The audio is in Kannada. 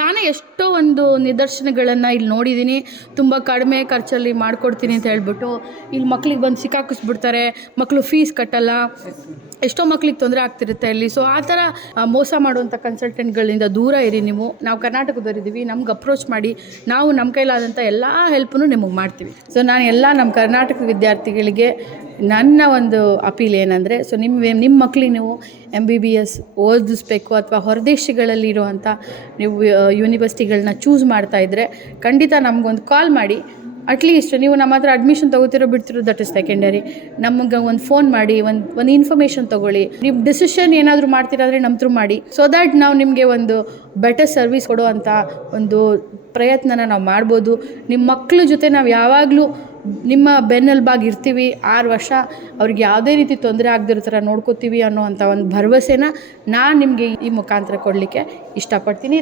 ನಾನೇ ಎಷ್ಟೋ ಒಂದು ನಿದರ್ಶನಗಳನ್ನು ಇಲ್ಲಿ ನೋಡಿದ್ದೀನಿ. ತುಂಬ ಕಡಿಮೆ ಖರ್ಚಲ್ಲಿ ಮಾಡಿಕೊಡ್ತೀನಿ ಅಂತ ಹೇಳ್ಬಿಟ್ಟು ಇಲ್ಲಿ ಮಕ್ಳಿಗೆ ಬಂದು ಸಿಕ್ಕಾಕಿಸ್ಬಿಡ್ತಾರೆ. ಮಕ್ಕಳು ಫೀಸ್ ಕಟ್ಟಲ್ಲ, ಎಷ್ಟೋ ಮಕ್ಳಿಗೆ ತೊಂದರೆ ಆಗ್ತಿರುತ್ತೆ ಅಲ್ಲಿ. ಸೊ ಆ ಥರ ಮೋಸ ಮಾಡುವಂಥ ಕನ್ಸಲ್ಟೆಂಟ್ಗಳಿಂದ ದೂರ ಇರಿ ನೀವು. ನಾವು ಕರ್ನಾಟಕದವರಿದ್ದೀವಿ, ನಮ್ಗೆ ಅಪ್ರೋಚ್ ಮಾಡಿ, ನಾವು ನಮ್ಮ ಕೈಲಾದಂಥ ಎಲ್ಲ ಹೆಲ್ಪನ್ನು ನಿಮಗೆ ಮಾಡ್ತೀವಿ. ಸೊ ನಾನು ಎಲ್ಲ ನಮ್ಮ ಕರ್ನಾಟಕ ವಿದ್ಯಾರ್ಥಿಗಳಿಗೆ ನನ್ನ ಒಂದು ಅಪೀಲ್ ಏನಂದರೆ, ಸೊ ನಿಮ್ಮ ಮಕ್ಕಳಿಗೆ ನೀವು MBBS ಓದಿಸ್ಬೇಕು ಅಥವಾ ಹೊರದೇಶಗಳಲ್ಲಿ ಇರುವಂಥ ನೀವು ಯೂನಿವರ್ಸಿಟಿಗಳನ್ನ ಚೂಸ್ ಮಾಡ್ತಾಯಿದ್ರೆ ಖಂಡಿತ ನಮಗೊಂದು ಕಾಲ್ ಮಾಡಿ. ಅಟ್ಲೀಸ್ಟ್ ನೀವು ನಮ್ಮ ಹತ್ರ ಅಡ್ಮಿಷನ್ ತೊಗೋತಿರೋ ಬಿಡ್ತಿರೋ ದಟ್ ಇಸ್ ಸೆಕೆಂಡರಿ. ನಮಗೆ ಒಂದು ಫೋನ್ ಮಾಡಿ, ಒಂದು ಇನ್ಫಾರ್ಮೇಷನ್ ತೊಗೊಳ್ಳಿ. ನೀವು ಡಿಸಿಷನ್ ಏನಾದರೂ ಮಾಡ್ತೀರಾದರೆ ನಮ್ಮ ಥ್ರೂ ಮಾಡಿ. ಸೊ ದ್ಯಾಟ್ ನಾವು ನಿಮಗೆ ಒಂದು ಬೆಟರ್ ಸರ್ವಿಸ್ ಕೊಡುವಂಥ ಒಂದು ಪ್ರಯತ್ನನ ನಾವು ಮಾಡ್ಬೋದು. ನಿಮ್ಮ ಮಕ್ಕಳ ಜೊತೆ ನಾವು ಯಾವಾಗಲೂ ನಿಮ್ಮ ಬೆನ್ನೆಲುಬಾಗಿ ಇರ್ತೀವಿ. 6 ವರ್ಷ ಅವ್ರಿಗೆ ಯಾವುದೇ ರೀತಿ ತೊಂದರೆ ಆಗದಿರೋ ಥರ ನೋಡ್ಕೋತೀವಿ ಅನ್ನೋವಂಥ ಒಂದು ಭರವಸೆನ ನಾನು ನಿಮಗೆ ಈ ಮುಖಾಂತರ ಕೊಡಲಿಕ್ಕೆ ಇಷ್ಟಪಡ್ತೀನಿ.